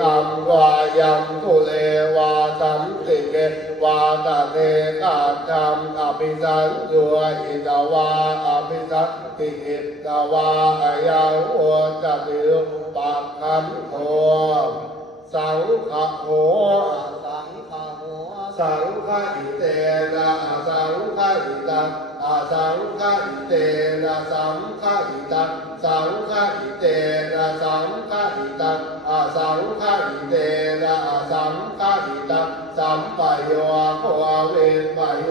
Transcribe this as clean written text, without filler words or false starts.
ตัมวายังทุเลวาสันติเกวาตะเทกาจัมอภิสันโยอิตวาอภิสันติอิตวาอายังโอจติรุปักขันโทสังฆโหสังฆโหสังฆอิเตนะสังฆอิตังสังฆอิเตนะสังฆอิตังสังฆอิเตนะสังฆอิตังสังฆอิเตนะสังฆอิตังสัมปโยโควิปโย